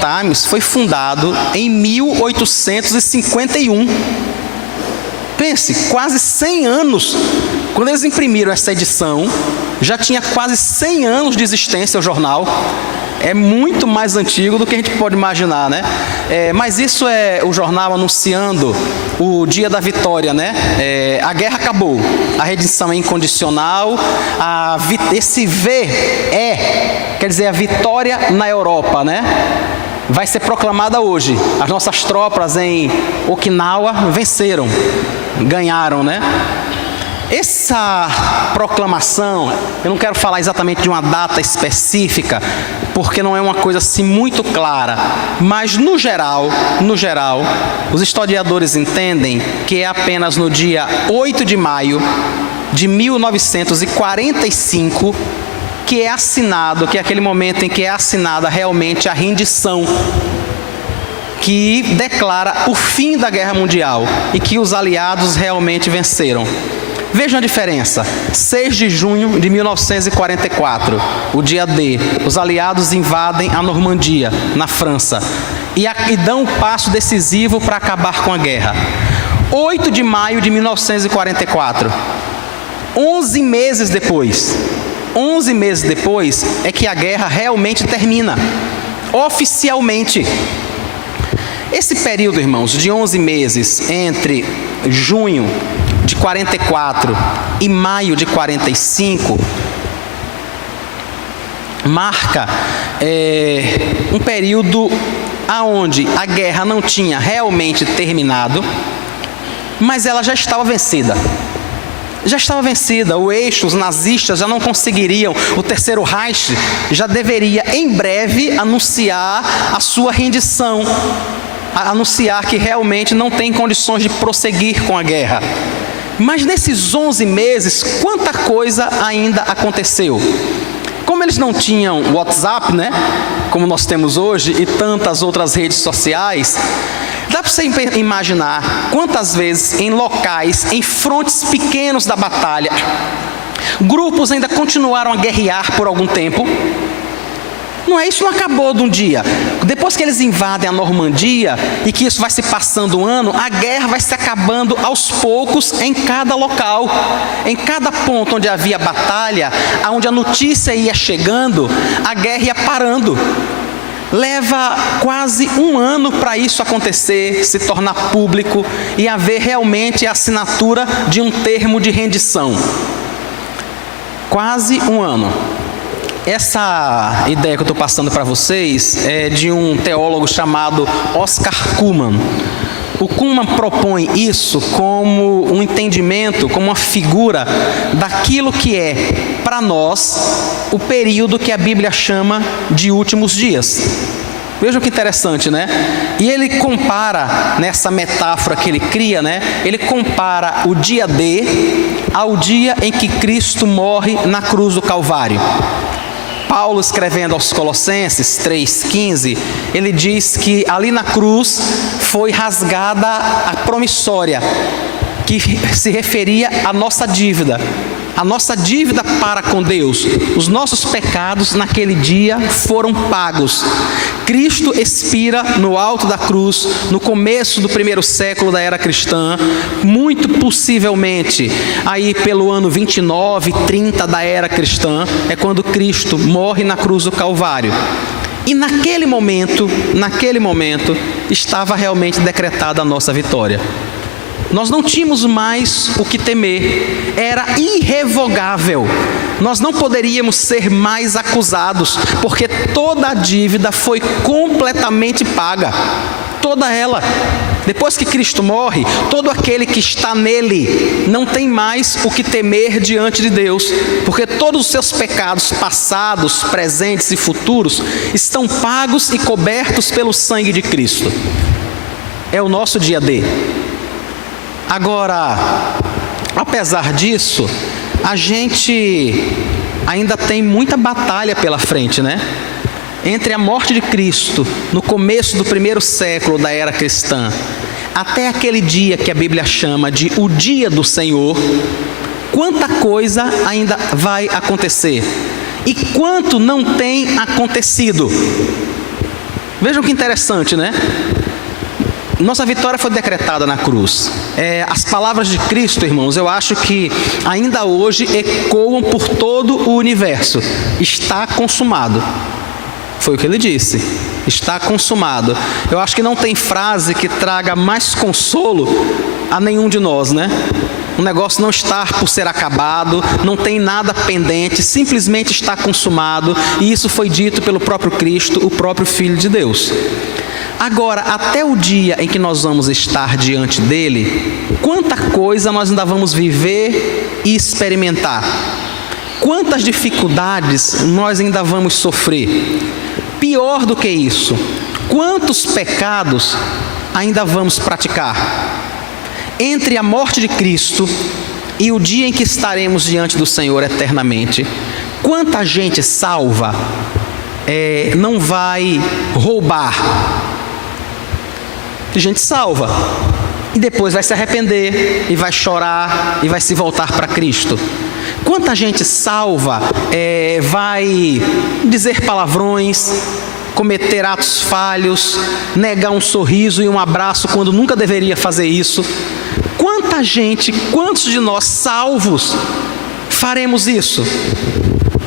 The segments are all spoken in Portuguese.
Times foi fundado em 1851. Pense, quase 100 anos. Quando eles imprimiram essa edição, já tinha quase 100 anos de existência o jornal. É muito mais antigo do que a gente pode imaginar, né? Mas isso é o jornal anunciando o dia da vitória, né? A guerra acabou, a redenção é incondicional, esse V quer dizer a vitória na Europa, né? Vai ser proclamada hoje. As nossas tropas em Okinawa venceram, ganharam, né? Essa proclamação, eu não quero falar exatamente de uma data específica, porque não é uma coisa assim muito clara, mas no geral, os historiadores entendem que é apenas no dia 8 de maio de 1945 que é assinado, que é aquele momento em que é assinada realmente a rendição, que declara o fim da Guerra Mundial e que os aliados realmente venceram. Vejam a diferença. 6 de junho de 1944, o dia D, os aliados invadem a Normandia, na França, e dão um passo decisivo para acabar com a guerra. 8 de maio de 1944, 11 meses depois é que a guerra realmente termina, oficialmente. Esse período, irmãos, de 11 meses entre junho de 44 e maio de 45 marca um período aonde a guerra não tinha realmente terminado, mas ela já estava vencida. O eixo, os nazistas já não conseguiriam, o Terceiro Reich já deveria em breve anunciar a sua rendição, anunciar que realmente não tem condições de prosseguir com a guerra. Mas nesses 11 meses, quanta coisa ainda aconteceu. Como eles não tinham WhatsApp, né, como nós temos hoje, e tantas outras redes sociais, dá para você imaginar quantas vezes em locais, em frontes pequenos da batalha, grupos ainda continuaram a guerrear por algum tempo. Isso não acabou de um dia. Depois que eles invadem a Normandia e que isso vai se passando um ano, a guerra vai se acabando aos poucos em cada local. Em cada ponto onde havia batalha, onde a notícia ia chegando, a guerra ia parando. Leva quase um ano para isso acontecer, se tornar público e haver realmente a assinatura de um termo de rendição. Quase um ano. Essa ideia que eu estou passando para vocês é de um teólogo chamado Oscar Cullmann. O Cullmann propõe isso como um entendimento, como uma figura daquilo que é, para nós, o período que a Bíblia chama de últimos dias. Vejam que interessante, né? E ele compara, nessa metáfora que ele cria, né? Ele compara o dia D ao dia em que Cristo morre na cruz do Calvário. Paulo, escrevendo aos Colossenses 3,15, ele diz que ali na cruz foi rasgada a promissória, que se referia à nossa dívida para com Deus. Os nossos pecados naquele dia foram pagos. Cristo expira no alto da cruz, no começo do primeiro século da era cristã, muito possivelmente aí pelo ano 29, 30 da era cristã, é quando Cristo morre na cruz do Calvário. E naquele momento, estava realmente decretada a nossa vitória. Nós não tínhamos mais o que temer, era irrevogável. Nós não poderíamos ser mais acusados, porque toda a dívida foi completamente paga, toda ela. Depois que Cristo morre, todo aquele que está nele não tem mais o que temer diante de Deus, porque todos os seus pecados passados, presentes e futuros estão pagos e cobertos pelo sangue de Cristo. É o nosso dia D. Agora, apesar disso, a gente ainda tem muita batalha pela frente, né? Entre a morte de Cristo, no começo do primeiro século da era cristã, até aquele dia que a Bíblia chama de o dia do Senhor, quanta coisa ainda vai acontecer? E quanto não tem acontecido? Vejam que interessante, né? Nossa vitória foi decretada na cruz. As palavras de Cristo, irmãos, eu acho que ainda hoje ecoam por todo o universo. Está consumado. Foi o que ele disse. Está consumado. Eu acho que não tem frase que traga mais consolo a nenhum de nós, né? O negócio não está por ser acabado, não tem nada pendente, simplesmente está consumado. E isso foi dito pelo próprio Cristo, o próprio Filho de Deus. Agora, até o dia em que nós vamos estar diante dele, quanta coisa nós ainda vamos viver e experimentar. Quantas dificuldades nós ainda vamos sofrer. Pior do que isso, quantos pecados ainda vamos praticar. Entre a morte de Cristo e o dia em que estaremos diante do Senhor eternamente, quanta gente salva não vai roubar. Gente salva e depois vai se arrepender e vai chorar e vai se voltar para Cristo. Quanta gente salva vai dizer palavrões, cometer atos falhos, negar um sorriso e um abraço quando nunca deveria fazer isso. Quanta gente, quantos de nós salvos faremos isso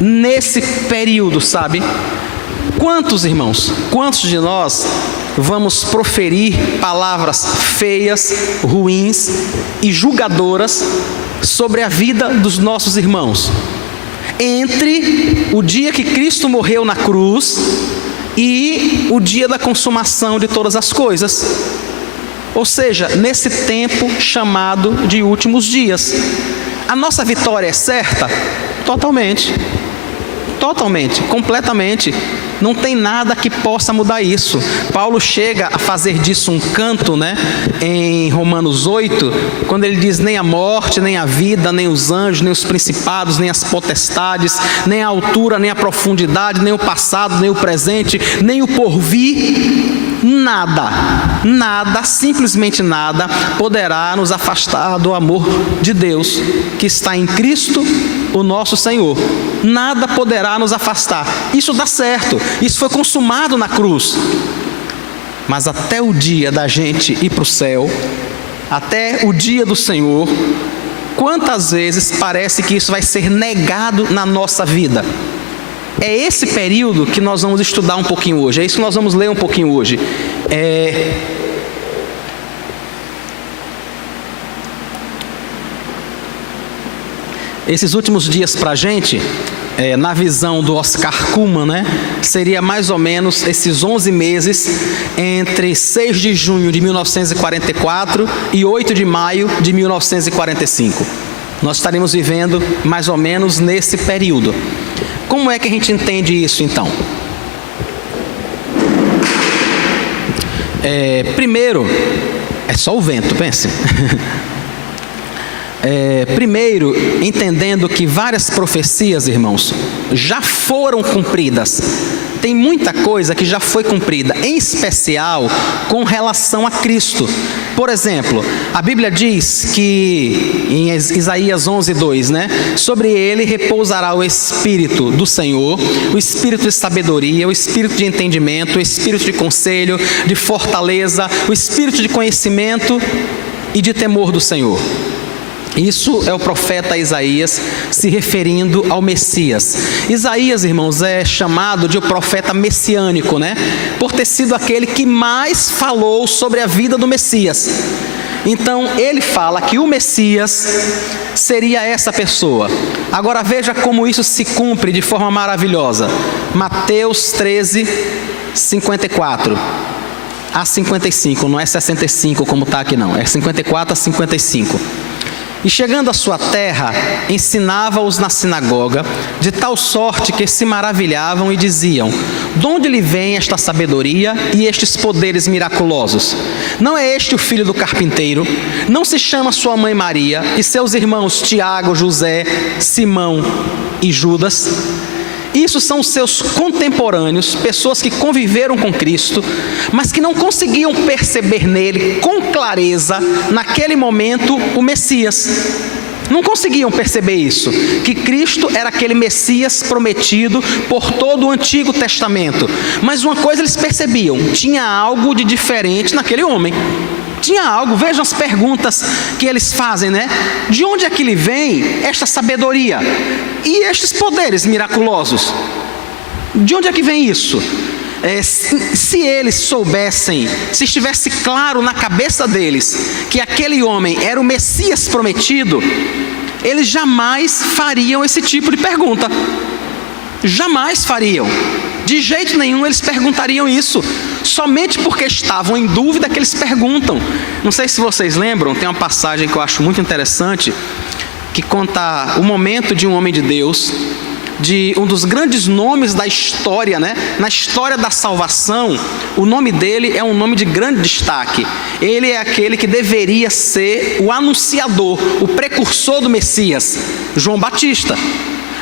nesse período, sabe? Quantos, irmãos, quantos de nós vamos proferir palavras feias, ruins e julgadoras sobre a vida dos nossos irmãos? Entre o dia que Cristo morreu na cruz e o dia da consumação de todas as coisas. Ou seja, nesse tempo chamado de últimos dias. A nossa vitória é certa? Totalmente. Totalmente, completamente. Não tem nada que possa mudar isso. Paulo chega a fazer disso um canto, né? Em Romanos 8, quando ele diz: nem a morte, nem a vida, nem os anjos, nem os principados, nem as potestades, nem a altura, nem a profundidade, nem o passado, nem o presente, nem o porvir, nada, simplesmente nada, poderá nos afastar do amor de Deus que está em Cristo, o nosso Senhor. Nada poderá nos afastar. Isso dá certo, isso foi consumado na cruz. Mas até o dia da gente ir para o céu, até o dia do Senhor, quantas vezes parece que isso vai ser negado na nossa vida? É esse período que nós vamos estudar um pouquinho hoje, é isso que nós vamos ler um pouquinho hoje. Esses últimos dias para a gente, na visão do Oscar Cullmann, né, seria mais ou menos esses 11 meses entre 6 de junho de 1944 e 8 de maio de 1945. Nós estaremos vivendo mais ou menos nesse período. Como é que a gente entende isso então? Primeiro, é só o vento, pense. Primeiro, entendendo que várias profecias, irmãos, já foram cumpridas. Tem muita coisa que já foi cumprida, em especial com relação a Cristo. Por exemplo, a Bíblia diz que, em Isaías 11:2, né? Sobre ele repousará o Espírito do Senhor, o Espírito de sabedoria, o Espírito de entendimento, o Espírito de conselho, de fortaleza, o Espírito de conhecimento e de temor do Senhor. Isso é o profeta Isaías se referindo ao Messias. Isaías, irmãos, é chamado de o profeta messiânico, né? Por ter sido aquele que mais falou sobre a vida do Messias. Então, ele fala que o Messias seria essa pessoa. Agora veja como isso se cumpre de forma maravilhosa. Mateus 13, 54 a 55, não é 65 como está aqui não, é 54 a 55. E chegando à sua terra, ensinava-os na sinagoga, de tal sorte que se maravilhavam e diziam: de onde lhe vem esta sabedoria e estes poderes miraculosos? Não é este o filho do carpinteiro? Não se chama sua mãe Maria e seus irmãos Tiago, José, Simão e Judas? Isso são os seus contemporâneos, pessoas que conviveram com Cristo, mas que não conseguiam perceber nele com clareza, naquele momento, o Messias. não conseguiam perceber isso, que Cristo era aquele Messias prometido por todo o Antigo Testamento. Mas uma coisa eles percebiam: tinha algo de diferente naquele homem. Tinha algo. Vejam as perguntas que eles fazem, né? De onde é que lhe vem esta sabedoria e estes poderes miraculosos? De onde é que vem isso? Se eles soubessem, se estivesse claro na cabeça deles que aquele homem era o Messias prometido, eles jamais fariam esse tipo de pergunta. Jamais fariam. De jeito nenhum eles perguntariam isso. Somente porque estavam em dúvida que eles perguntam. Não sei se vocês lembram, tem uma passagem que eu acho muito interessante, que conta o momento de um homem de Deus, de um dos grandes nomes da história, né? Na história da salvação, o nome dele é um nome de grande destaque. Ele é aquele que deveria ser o anunciador, o precursor do Messias, João Batista.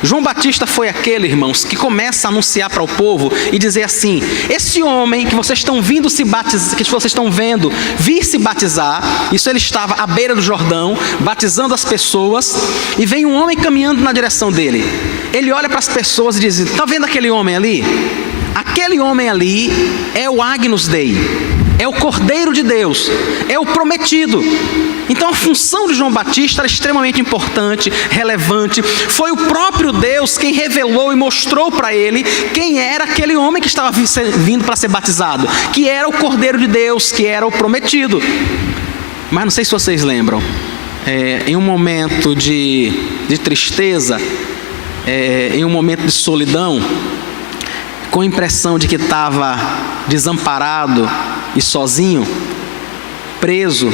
João Batista foi aquele, irmãos, que começa a anunciar para o povo e dizer assim: esse homem que vocês estão vindo se batizar, que vocês estão vendo vir se batizar, isso ele estava à beira do Jordão, batizando as pessoas, e vem um homem caminhando na direção dele. Ele olha para as pessoas e diz: está vendo aquele homem ali? Aquele homem ali é o Agnus Dei, é o Cordeiro de Deus, é o prometido. Então a função de João Batista era extremamente importante, relevante. Foi o próprio Deus quem revelou e mostrou para ele quem era aquele homem que estava vindo para ser batizado, que era o Cordeiro de Deus, que era o prometido. Mas não sei se vocês lembram, em um momento de tristeza, em um momento de solidão, com a impressão de que estava desamparado e sozinho, preso,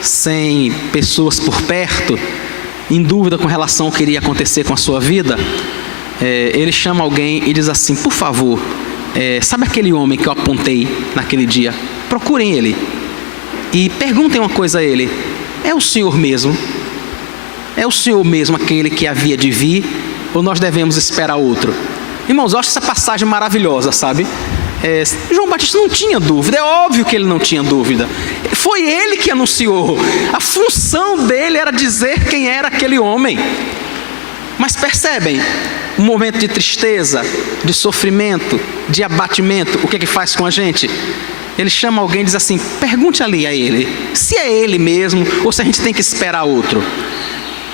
sem pessoas por perto, em dúvida com relação ao que iria acontecer com a sua vida, ele chama alguém e diz assim: por favor, sabe aquele homem que eu apontei naquele dia? Procurem ele e perguntem uma coisa a ele: é o Senhor mesmo? É o Senhor mesmo aquele que havia de vir, ou nós devemos esperar outro? Irmãos, eu acho essa passagem maravilhosa, sabe? João Batista não tinha dúvida, é óbvio que ele não tinha dúvida. Foi ele que anunciou. A função dele era dizer quem era aquele homem. Mas percebem, um momento de tristeza, de sofrimento, de abatimento, o que é que faz com a gente? Ele chama alguém e diz assim: pergunte ali a ele, se é ele mesmo, ou se a gente tem que esperar outro.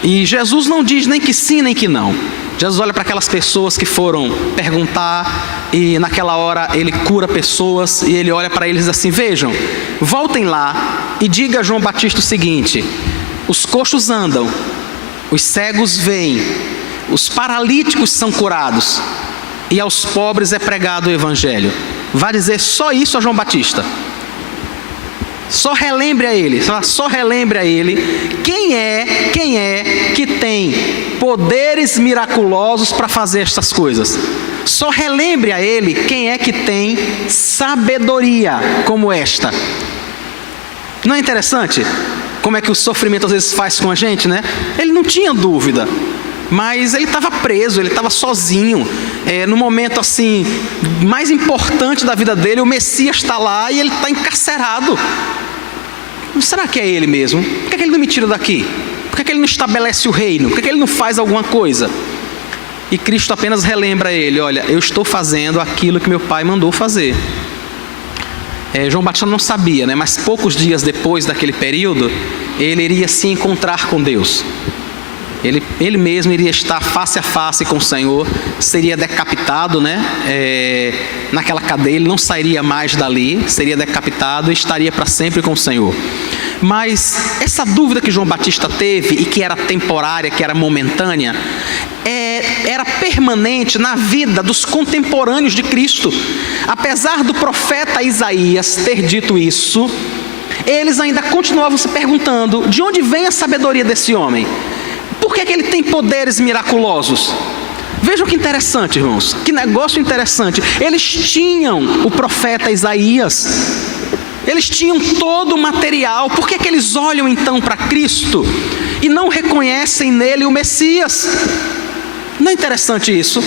E Jesus não diz nem que sim, nem que não. Jesus olha para aquelas pessoas que foram perguntar, e naquela hora ele cura pessoas, e ele olha para eles assim: vejam, voltem lá e diga a João Batista o seguinte: os coxos andam, os cegos veem, os paralíticos são curados, e aos pobres é pregado o evangelho. Vai dizer só isso a João Batista. Só relembre a ele quem é que tem poderes miraculosos para fazer estas coisas. Só relembre a ele quem é que tem sabedoria como esta. Não é interessante como é que o sofrimento às vezes faz com a gente, né? Ele não tinha dúvida, mas ele estava preso, ele estava sozinho, no momento assim mais importante da vida dele. O Messias está lá e ele está encarcerado. Será que é ele mesmo? Por que ele não me tira daqui? Por que ele não estabelece o reino? Por que ele não faz alguma coisa? E Cristo apenas relembra a ele: olha, eu estou fazendo aquilo que meu pai mandou fazer. João Batista não sabia, né? Mas poucos dias depois daquele período, ele iria se encontrar com Deus. Ele mesmo iria estar face a face com o Senhor, seria decapitado, né? Naquela cadeia, ele não sairia mais dali, seria decapitado e estaria para sempre com o Senhor. Mas essa dúvida que João Batista teve, e que era temporária, que era momentânea, era permanente na vida dos contemporâneos de Cristo. Apesar do profeta Isaías ter dito isso, eles ainda continuavam se perguntando: de onde vem a sabedoria desse homem? Por que ele tem poderes miraculosos? Vejam que interessante, irmãos, que negócio interessante. Eles tinham o profeta Isaías, eles tinham todo o material. Por que eles olham então para Cristo e não reconhecem nele o Messias? Não é interessante isso?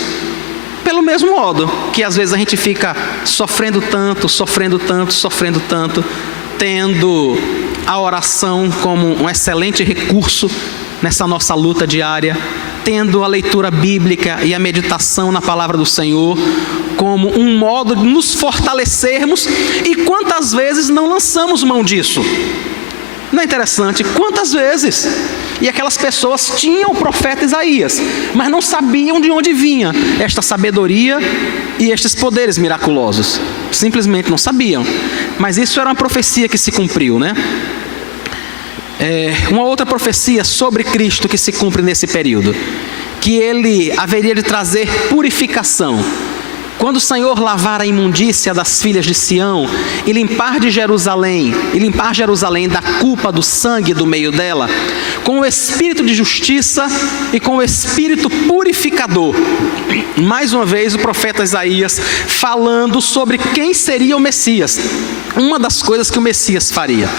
Pelo mesmo modo que às vezes a gente fica sofrendo tanto, tendo a oração como um excelente recurso nessa nossa luta diária, tendo a leitura bíblica e a meditação na palavra do Senhor como um modo de nos fortalecermos, e quantas vezes não lançamos mão disso? Não é interessante? Quantas vezes? E aquelas pessoas tinham o profeta Isaías, mas não sabiam de onde vinha esta sabedoria e estes poderes miraculosos. Simplesmente não sabiam. Mas isso era uma profecia que se cumpriu, né? Uma outra profecia sobre Cristo que se cumpre nesse período, que ele haveria de trazer purificação. Quando o Senhor lavar a imundícia das filhas de Sião e limpar Jerusalém da culpa do sangue do meio dela, com o espírito de justiça e com o espírito purificador. Mais uma vez o profeta Isaías falando sobre quem seria o Messias, uma das coisas que o Messias faria.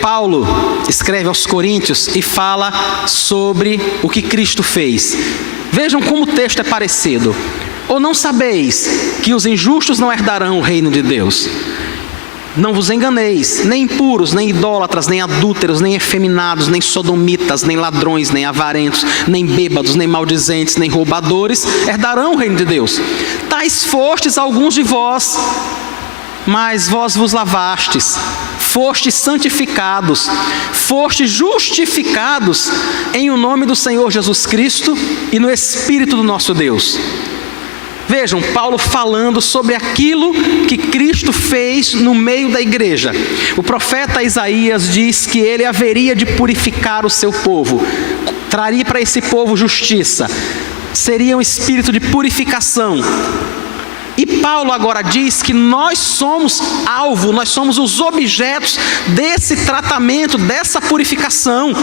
Paulo escreve aos Coríntios e fala sobre o que Cristo fez. Vejam como o texto é parecido. Ou não sabeis que os injustos não herdarão o reino de Deus? Não vos enganeis, nem impuros, nem idólatras, nem adúlteros, nem efeminados, nem sodomitas, nem ladrões, nem avarentos, nem bêbados, nem maldizentes, nem roubadores herdarão o reino de Deus. Tais fostes alguns de vós, mas vós vos lavastes, fostes santificados, fostes justificados em o nome do Senhor Jesus Cristo e no Espírito do nosso Deus. Vejam, Paulo falando sobre aquilo que Cristo fez no meio da igreja. O profeta Isaías diz que ele haveria de purificar o seu povo, traria para esse povo justiça, seria um espírito de purificação. E Paulo agora diz que nós somos alvo, nós somos os objetos desse tratamento, dessa purificação.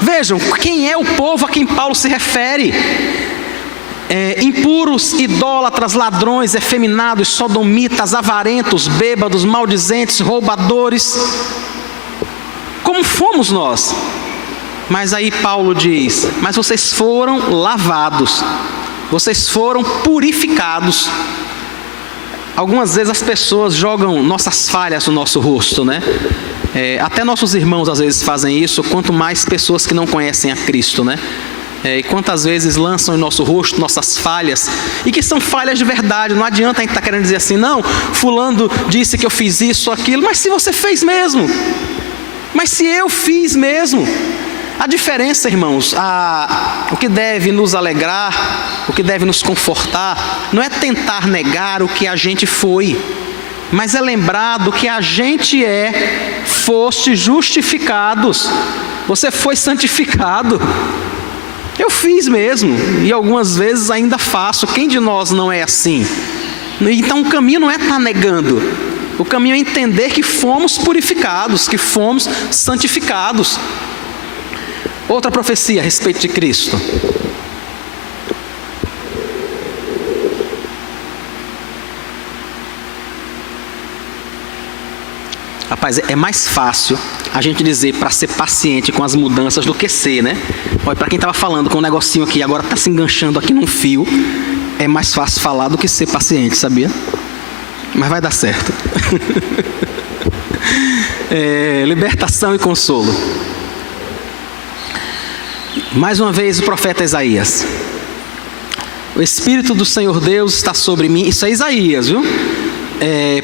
Vejam, quem é o povo a quem Paulo se refere? Impuros, idólatras, ladrões, efeminados, sodomitas, avarentos, bêbados, maldizentes, roubadores. Como fomos nós? Mas aí Paulo diz, mas vocês foram lavados, vocês foram purificados. Algumas vezes as pessoas jogam nossas falhas no nosso rosto, né? Até nossos irmãos às vezes fazem isso, quanto mais pessoas que não conhecem a Cristo, né? E quantas vezes lançam em nosso rosto nossas falhas, e que são falhas de verdade. Não adianta a gente estar querendo dizer assim, não, fulano disse que eu fiz isso ou aquilo, mas se você fez mesmo, mas se eu fiz mesmo. A diferença, irmãos, o que deve nos alegrar, o que deve nos confortar, não é tentar negar o que a gente foi, mas é lembrar do que a gente foste justificados. Você foi santificado. Eu fiz mesmo, e algumas vezes ainda faço. Quem de nós não é assim? Então o caminho não é estar negando, o caminho é entender que fomos purificados, que fomos santificados. Outra profecia a respeito de Cristo. Rapaz, é mais fácil a gente dizer para ser paciente com as mudanças do que ser, né? Olha, para quem estava falando com um negocinho aqui, agora está se enganchando aqui num fio, é mais fácil falar do que ser paciente, sabia? Mas vai dar certo. Libertação e consolo. Mais uma vez o profeta Isaías. O Espírito do Senhor Deus está sobre mim. Isso é Isaías, viu?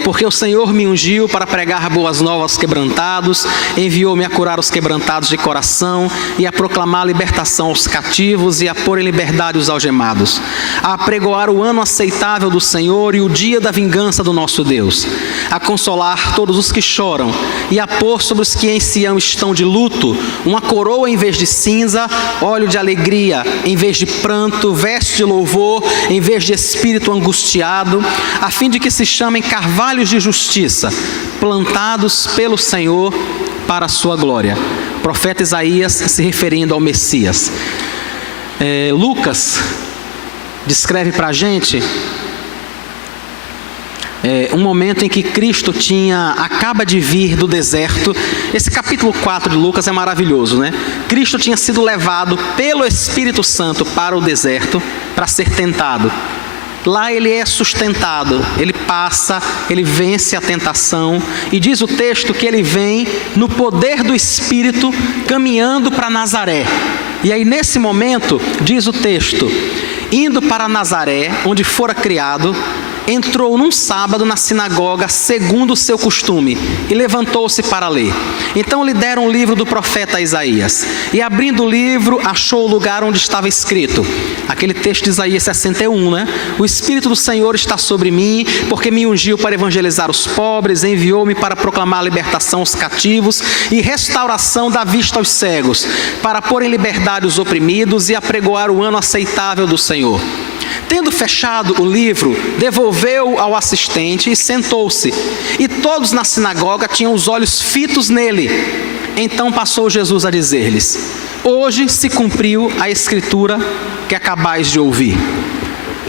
Porque o Senhor me ungiu para pregar boas novas aos quebrantados, enviou-me a curar os quebrantados de coração e a proclamar a libertação aos cativos e a pôr em liberdade os algemados, a apregoar o ano aceitável do Senhor e o dia da vingança do nosso Deus, a consolar todos os que choram e a pôr sobre os que em Sião estão de luto uma coroa em vez de cinza, óleo de alegria em vez de pranto, veste de louvor em vez de espírito angustiado, a fim de que se chamem carvalhos de justiça, plantados pelo Senhor para a sua glória. Profeta Isaías se referindo ao Messias. Lucas descreve para a gente um momento em que Cristo acaba de vir do deserto. Esse capítulo 4 de Lucas é maravilhoso, né? Cristo tinha sido levado pelo Espírito Santo para o deserto para ser tentado. Lá ele é sustentado, ele passa, ele vence a tentação. E diz o texto que ele vem no poder do Espírito, caminhando para Nazaré. E aí nesse momento, diz o texto, indo para Nazaré, onde fora criado, entrou num sábado na sinagoga, segundo o seu costume, e levantou-se para ler. Então lhe deram o livro do profeta Isaías, e abrindo o livro, achou o lugar onde estava escrito, aquele texto de Isaías 61, né? O Espírito do Senhor está sobre mim, porque me ungiu para evangelizar os pobres, enviou-me para proclamar a libertação aos cativos e restauração da vista aos cegos, para pôr em liberdade os oprimidos e apregoar o ano aceitável do Senhor. Tendo fechado o livro, devolveu-o ao assistente e sentou-se. E todos na sinagoga tinham os olhos fitos nele. Então passou Jesus a dizer-lhes: hoje se cumpriu a escritura que acabais de ouvir.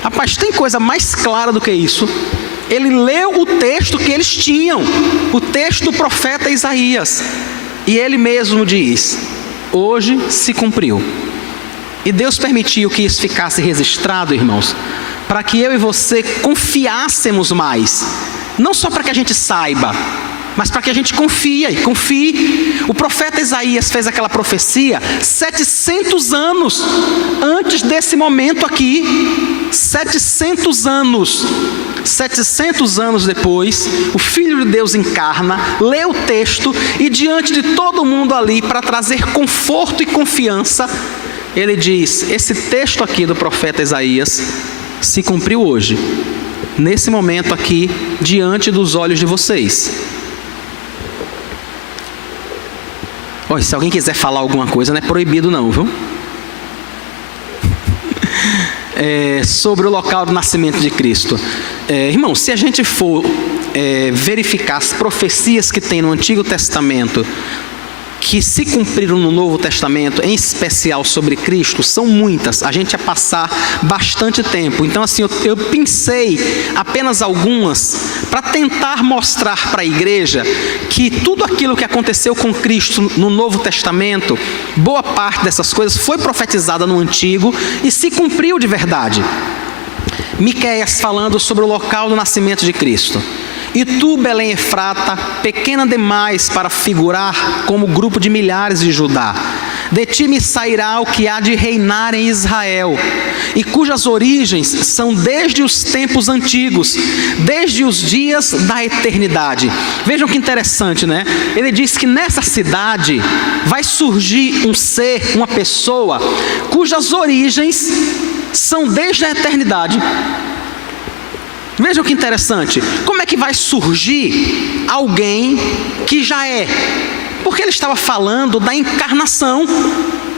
Rapaz, tem coisa mais clara do que isso? Ele leu o texto que eles tinham, o texto do profeta Isaías. E ele mesmo diz: hoje se cumpriu. E Deus permitiu que isso ficasse registrado, irmãos, para que eu e você confiássemos mais. Não só para que a gente saiba, mas para que a gente confie. O profeta Isaías fez aquela profecia 700 anos antes desse momento aqui. 700 anos. 700 anos depois, o Filho de Deus encarna, lê o texto e diante de todo mundo ali, para trazer conforto e confiança, ele diz: esse texto aqui do profeta Isaías se cumpriu hoje, nesse momento aqui, diante dos olhos de vocês. Olha, se alguém quiser falar alguma coisa, não é proibido não, viu? Sobre o local do nascimento de Cristo. Irmão, se a gente for verificar as profecias que tem no Antigo Testamento, que se cumpriram no Novo Testamento, em especial sobre Cristo, são muitas. A gente ia passar bastante tempo. Então assim, eu pensei apenas algumas para tentar mostrar para a igreja que tudo aquilo que aconteceu com Cristo no Novo Testamento, boa parte dessas coisas foi profetizada no Antigo e se cumpriu de verdade. Miqueias falando sobre o local do nascimento de Cristo. E tu, Belém Efrata, pequena demais para figurar como grupo de milhares de Judá, de ti me sairá o que há de reinar em Israel, e cujas origens são desde os tempos antigos, desde os dias da eternidade. Vejam que interessante, né? Ele diz que nessa cidade vai surgir um ser, uma pessoa, cujas origens são desde a eternidade. Vejam que interessante, como é que vai surgir alguém que já é? Porque ele estava falando da encarnação.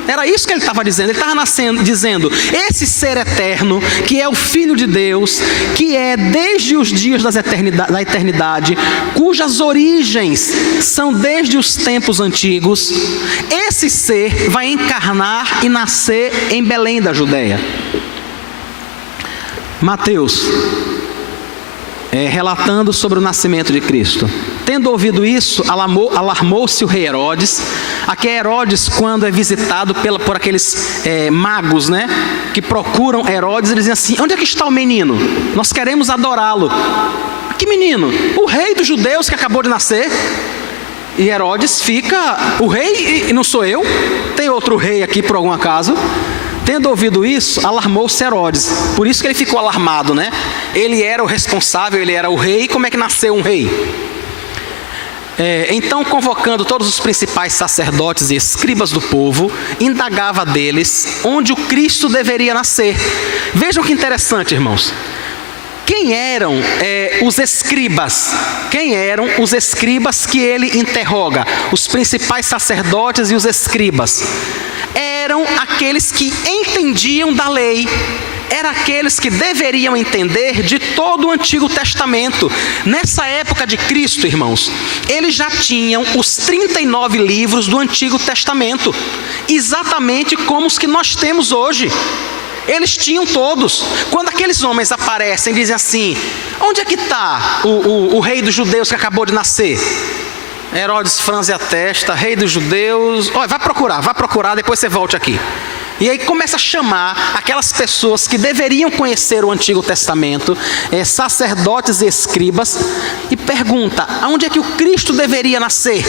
Era isso que ele estava dizendo. Ele estava dizendo, esse ser eterno, que é o Filho de Deus, que é desde os dias da eternidade, cujas origens são desde os tempos antigos, esse ser vai encarnar e nascer em Belém da Judeia. Mateus, relatando sobre o nascimento de Cristo. Tendo ouvido isso, alarmou-se o rei Herodes. Aqui é Herodes quando é visitado por aqueles magos, né? Que procuram Herodes e dizem assim: onde é que está o menino? Nós queremos adorá-lo. Que menino? O rei dos judeus que acabou de nascer. E Herodes fica: o rei e não sou eu? Tem outro rei aqui por algum acaso? Tendo ouvido isso, alarmou-se Herodes. Por isso que ele ficou alarmado, né? Ele era o responsável, ele era o rei. Como é que nasceu um rei? Então, convocando todos os principais sacerdotes e escribas do povo, indagava deles onde o Cristo deveria nascer. Vejam que interessante, irmãos. Quem eram os escribas? Quem eram os escribas que ele interroga? Os principais sacerdotes e os escribas. Eram aqueles que entendiam da lei. Eram aqueles que deveriam entender de todo o Antigo Testamento. Nessa época de Cristo, irmãos, eles já tinham os 39 livros do Antigo Testamento, exatamente como os que nós temos hoje. Eles tinham todos. Quando aqueles homens aparecem e dizem assim: onde é que está o rei dos judeus que acabou de nascer? Herodes franze a testa: rei dos judeus. Olha, vai procurar, depois você volte aqui. E aí começa a chamar aquelas pessoas que deveriam conhecer o Antigo Testamento, sacerdotes e escribas, e pergunta: aonde é que o Cristo deveria nascer?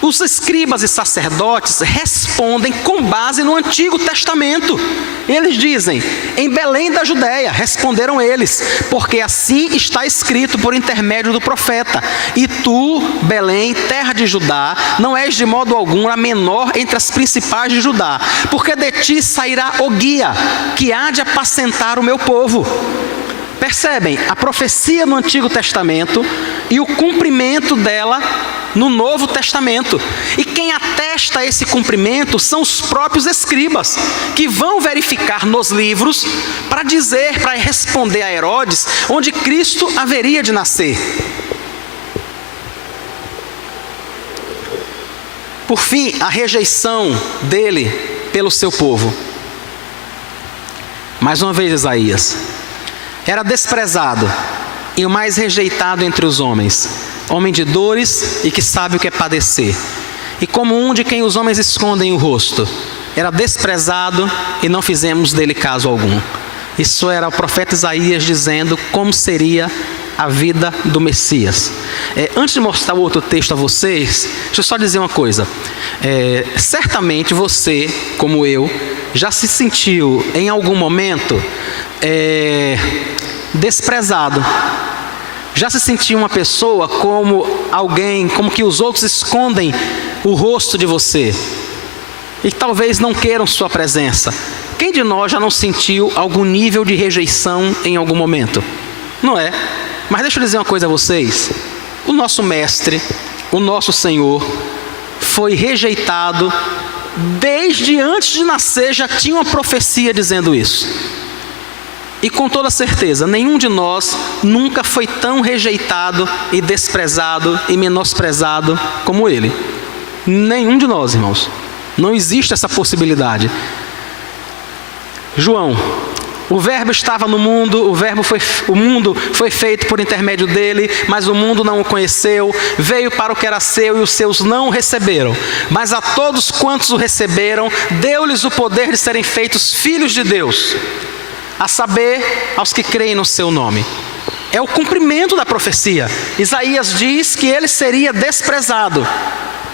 Os escribas e sacerdotes respondem com base no Antigo Testamento. Eles dizem: em Belém da Judéia, responderam eles, porque assim está escrito por intermédio do profeta: e tu, Belém, terra de Judá, não és de modo algum a menor entre as principais de Judá, porque de ti sairá o guia, que há de apacentar o meu povo. Percebem a profecia no Antigo Testamento e o cumprimento dela no Novo Testamento. E quem atesta esse cumprimento são os próprios escribas, que vão verificar nos livros para dizer, para responder a Herodes, onde Cristo haveria de nascer. Por fim, a rejeição dele pelo seu povo. Mais uma vez, Isaías: era desprezado e o mais rejeitado entre os homens, homem de dores e que sabe o que é padecer, e como um de quem os homens escondem o rosto. Era desprezado e não fizemos dele caso algum. Isso era o profeta Isaías dizendo como seria a vida do Messias. Antes de mostrar o outro texto a vocês, deixa eu só dizer uma coisa. Certamente você, como eu, já se sentiu em algum momento desprezado. Já se sentiu uma pessoa como alguém, como que os outros escondem o rosto de você e talvez não queiram sua presença. Quem de nós já não sentiu algum nível de rejeição em algum momento? Não é? Mas deixa eu dizer uma coisa a vocês: o nosso mestre, o nosso Senhor, foi rejeitado desde antes de nascer. Já tinha uma profecia dizendo isso. E com toda certeza, nenhum de nós nunca foi tão rejeitado e desprezado e menosprezado como ele. Nenhum de nós, irmãos. Não existe essa possibilidade. João: o verbo estava no mundo, o mundo foi feito por intermédio dele, mas o mundo não o conheceu. Veio para o que era seu e os seus não o receberam. Mas a todos quantos o receberam, deu-lhes o poder de serem feitos filhos de Deus, a saber, aos que creem no seu nome. É o cumprimento da profecia. Isaías diz que ele seria desprezado.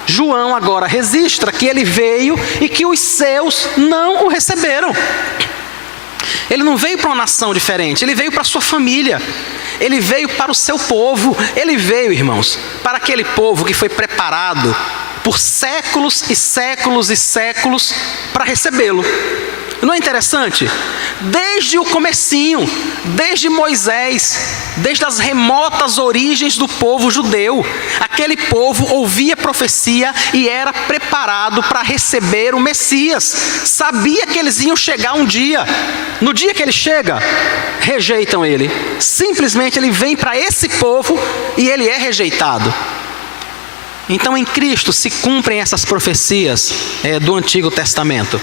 João agora registra que ele veio e que os seus não o receberam. Ele não veio para uma nação diferente, ele veio para a sua família. Ele veio para o seu povo. Ele veio, irmãos, para aquele povo que foi preparado por séculos e séculos e séculos para recebê-lo. Não é interessante? Desde o comecinho, desde Moisés, desde as remotas origens do povo judeu, aquele povo ouvia profecia e era preparado para receber o Messias. Sabia que eles iam chegar um dia. No dia que ele chega, rejeitam ele. Simplesmente ele vem para esse povo e ele é rejeitado. Então em Cristo se cumprem essas profecias do Antigo Testamento.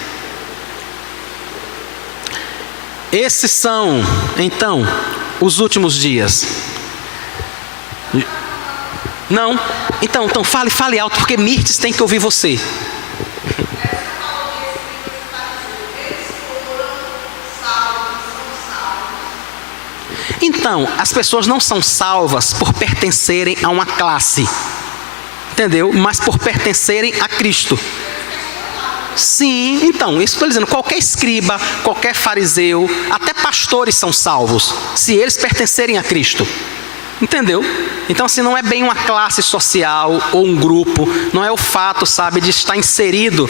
Esses são, então, os últimos dias. Não? Então fale alto, porque Mirtes tem que ouvir você. Então, as pessoas não são salvas por pertencerem a uma classe, entendeu? Mas por pertencerem a Cristo. Sim, então, isso estou dizendo, qualquer escriba, qualquer fariseu, até pastores são salvos, se eles pertencerem a Cristo. Entendeu? Então, assim, não é bem uma classe social ou um grupo, não é o fato, sabe, de estar inserido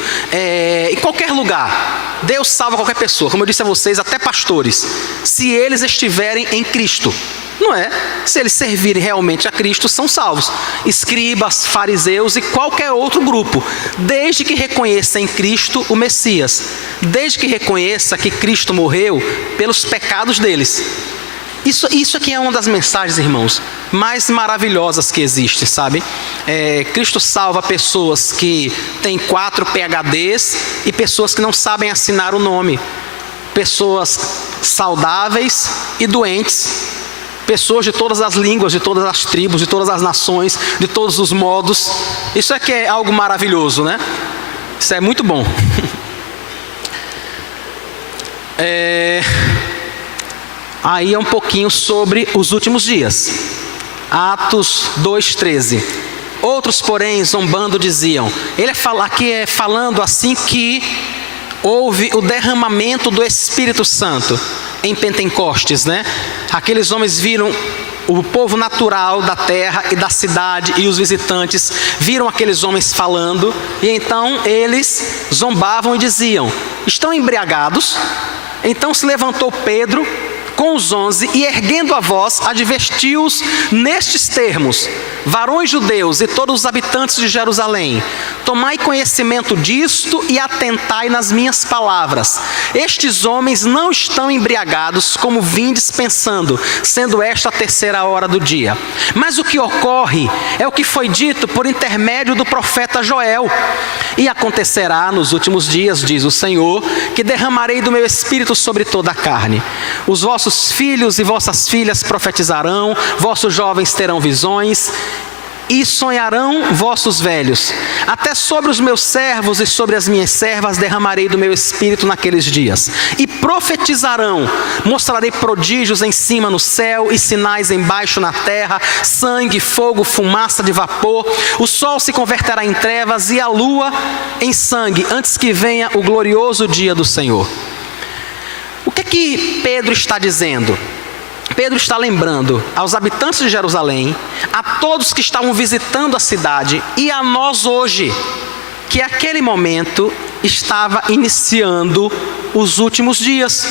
em qualquer lugar. Deus salva qualquer pessoa, como eu disse a vocês, até pastores, se eles estiverem em Cristo. Não é? Se eles servirem realmente a Cristo, são salvos. Escribas, fariseus e qualquer outro grupo, desde que reconheça em Cristo o Messias, desde que reconheça que Cristo morreu pelos pecados deles. Isso aqui é uma das mensagens, irmãos, mais maravilhosas que existe, sabe? Cristo salva pessoas que têm 4 PhDs e pessoas que não sabem assinar o nome, pessoas saudáveis e doentes, pessoas de todas as línguas, de todas as tribos, de todas as nações, de todos os modos. Isso é que é algo maravilhoso, né? Isso é muito bom. aí é um pouquinho sobre os últimos dias. Atos 2:13. Outros, porém, zombando, diziam, ele aqui é falando assim que houve o derramamento do Espírito Santo em Pentecostes, né? Aqueles homens viram o povo natural da terra e da cidade e os visitantes viram aqueles homens falando, e então eles zombavam e diziam, estão embriagados? Então se levantou Pedro com os 11 e erguendo a voz advertiu-os nestes termos: varões judeus e todos os habitantes de Jerusalém, tomai conhecimento disto e atentai nas minhas palavras. Estes homens não estão embriagados como vindes pensando, sendo esta a 3ª hora do dia. Mas o que ocorre é o que foi dito por intermédio do profeta Joel. E acontecerá nos últimos dias, diz o Senhor, que derramarei do meu espírito sobre toda a carne. Os vossos filhos e vossas filhas profetizarão, vossos jovens terão visões, e sonharão vossos velhos. Até sobre os meus servos e sobre as minhas servas derramarei do meu espírito naqueles dias. E profetizarão, mostrarei prodígios em cima no céu e sinais embaixo na terra, sangue, fogo, fumaça de vapor. O sol se converterá em trevas e a lua em sangue, antes que venha o glorioso dia do Senhor. O que Pedro está dizendo? Pedro está lembrando aos habitantes de Jerusalém, a todos que estavam visitando a cidade e a nós hoje, que aquele momento estava iniciando os últimos dias.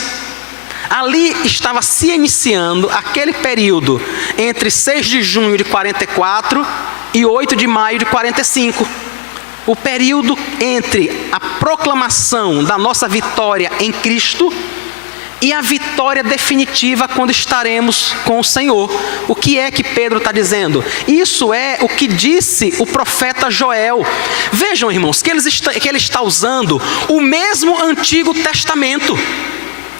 Ali estava se iniciando aquele período entre 6 de junho de 44 e 8 de maio de 45. O período entre a proclamação da nossa vitória em Cristo e a vitória definitiva quando estaremos com o Senhor. O que é que Pedro está dizendo? Isso é o que disse o profeta Joel. Vejam, irmãos, que ele está usando o mesmo Antigo Testamento.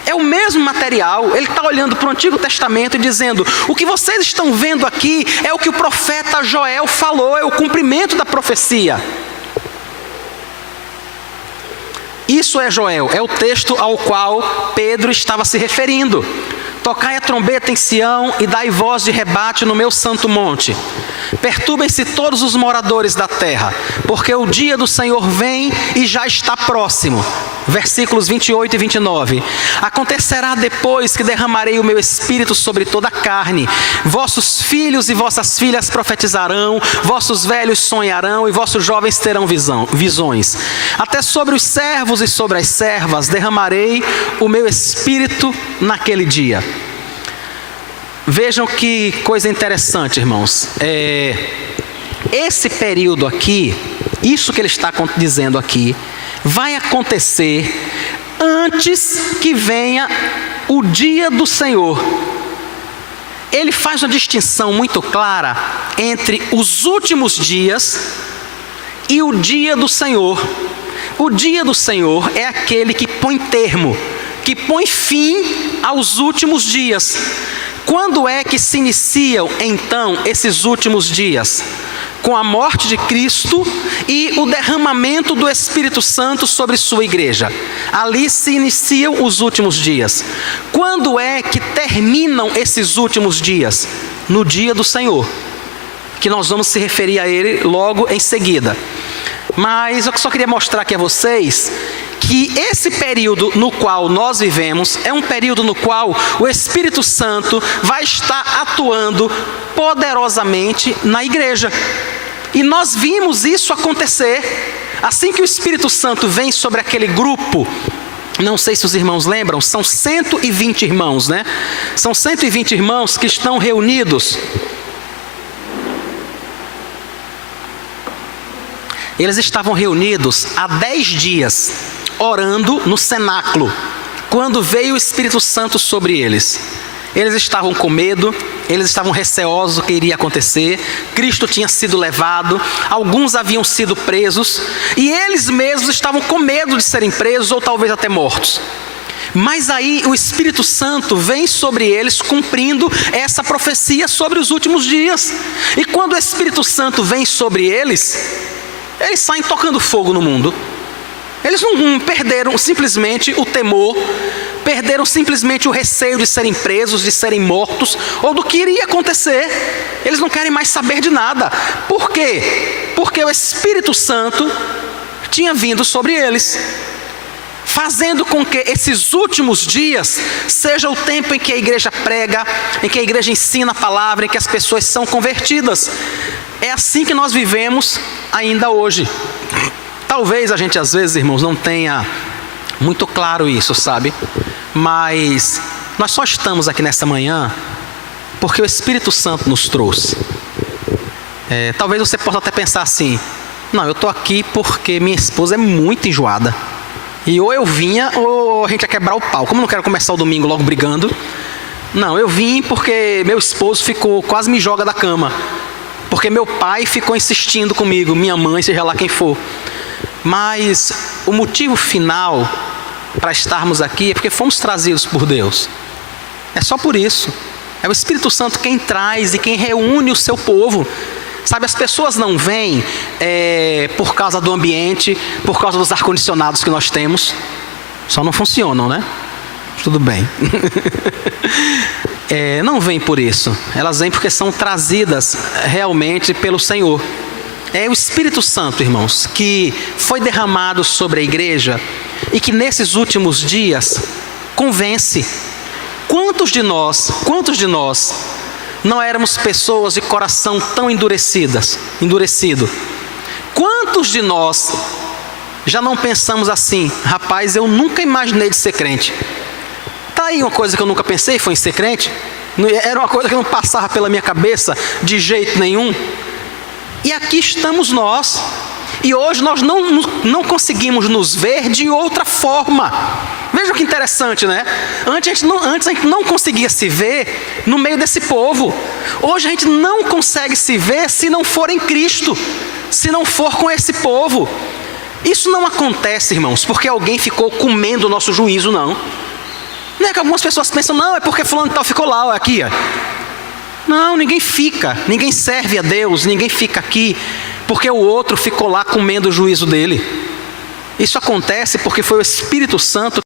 É o mesmo material. Ele está olhando para o Antigo Testamento e dizendo, o que vocês estão vendo aqui é o que o profeta Joel falou, é o cumprimento da profecia. Isso é Joel, é o texto ao qual Pedro estava se referindo. Tocai a trombeta em Sião e dai voz de rebate no meu santo monte. Perturbem-se todos os moradores da terra, porque o dia do Senhor vem e já está próximo. Versículos 28 e 29. Acontecerá depois que derramarei o meu espírito sobre toda a carne. Vossos filhos e vossas filhas profetizarão, vossos velhos sonharão e vossos jovens terão visões. Até sobre os servos e sobre as servas derramarei o meu espírito naquele dia. Vejam que coisa interessante, irmãos. Esse período aqui, isso que ele está dizendo aqui, vai acontecer antes que venha o dia do Senhor. Ele faz uma distinção muito clara entre os últimos dias e o dia do Senhor. O dia do Senhor é aquele que põe termo, que põe fim aos últimos dias. Quando é que se iniciam, então, esses últimos dias? Com a morte de Cristo e o derramamento do Espírito Santo sobre sua igreja. Ali se iniciam os últimos dias. Quando é que terminam esses últimos dias? No dia do Senhor, que nós vamos se referir a ele logo em seguida. Mas eu só queria mostrar aqui a vocês que esse período no qual nós vivemos é um período no qual o Espírito Santo vai estar atuando poderosamente na igreja. E nós vimos isso acontecer. Assim que o Espírito Santo vem sobre aquele grupo, não sei se os irmãos lembram, são 120 irmãos, né? São 120 irmãos que estão reunidos. Eles estavam reunidos há 10 dias, orando no cenáculo, quando veio o Espírito Santo sobre eles. Eles estavam com medo, eles estavam receosos do que iria acontecer. Cristo tinha sido levado, alguns haviam sido presos, e eles mesmos estavam com medo de serem presos ou talvez até mortos. Mas aí o Espírito Santo vem sobre eles cumprindo essa profecia sobre os últimos dias. E quando o Espírito Santo vem sobre eles saem tocando fogo no mundo. Eles não perderam simplesmente o temor, perderam simplesmente o receio de serem presos, de serem mortos, ou do que iria acontecer. Eles não querem mais saber de nada. Por quê? Porque o Espírito Santo tinha vindo sobre eles, fazendo com que esses últimos dias seja o tempo em que a igreja prega, em que a igreja ensina a palavra, em que as pessoas são convertidas. É assim que nós vivemos ainda hoje. Talvez a gente às vezes, irmãos, não tenha muito claro isso, sabe? Mas nós só estamos aqui nessa manhã porque o Espírito Santo nos trouxe. Talvez você possa até pensar assim: não, eu estou aqui porque minha esposa é muito enjoada. E ou eu vinha ou a gente ia quebrar o pau. Como eu não quero começar o domingo logo brigando. Não, eu vim porque meu esposo quase me joga da cama. Porque meu pai ficou insistindo comigo, minha mãe, seja lá quem for. Mas o motivo final para estarmos aqui é porque fomos trazidos por Deus. É só por isso. É o Espírito Santo quem traz e quem reúne o seu povo. Sabe, as pessoas não vêm por causa do ambiente, por causa dos ar-condicionados que nós temos. Só não funcionam, né? Tudo bem. Não vêm por isso. Elas vêm porque são trazidas realmente pelo Senhor. É o Espírito Santo, irmãos, que foi derramado sobre a igreja e que nesses últimos dias convence. Quantos de nós não éramos pessoas de coração tão endurecido? Quantos de nós já não pensamos assim: rapaz, eu nunca imaginei de ser crente. Tá aí uma coisa que eu nunca pensei, foi em ser crente. Era uma coisa que não passava pela minha cabeça de jeito nenhum. E aqui estamos nós. E hoje nós não conseguimos nos ver de outra forma. Veja que interessante, né? Antes a gente não conseguia se ver no meio desse povo. Hoje a gente não consegue se ver se não for em Cristo, se não for com esse povo. Isso não acontece, irmãos, porque alguém ficou comendo o nosso juízo, não. Não é que algumas pessoas pensam: não, é porque fulano tal ficou lá, aqui, ó. Não, ninguém serve a Deus, ninguém fica aqui porque o outro ficou lá comendo o juízo dele. Isso acontece porque foi o Espírito Santo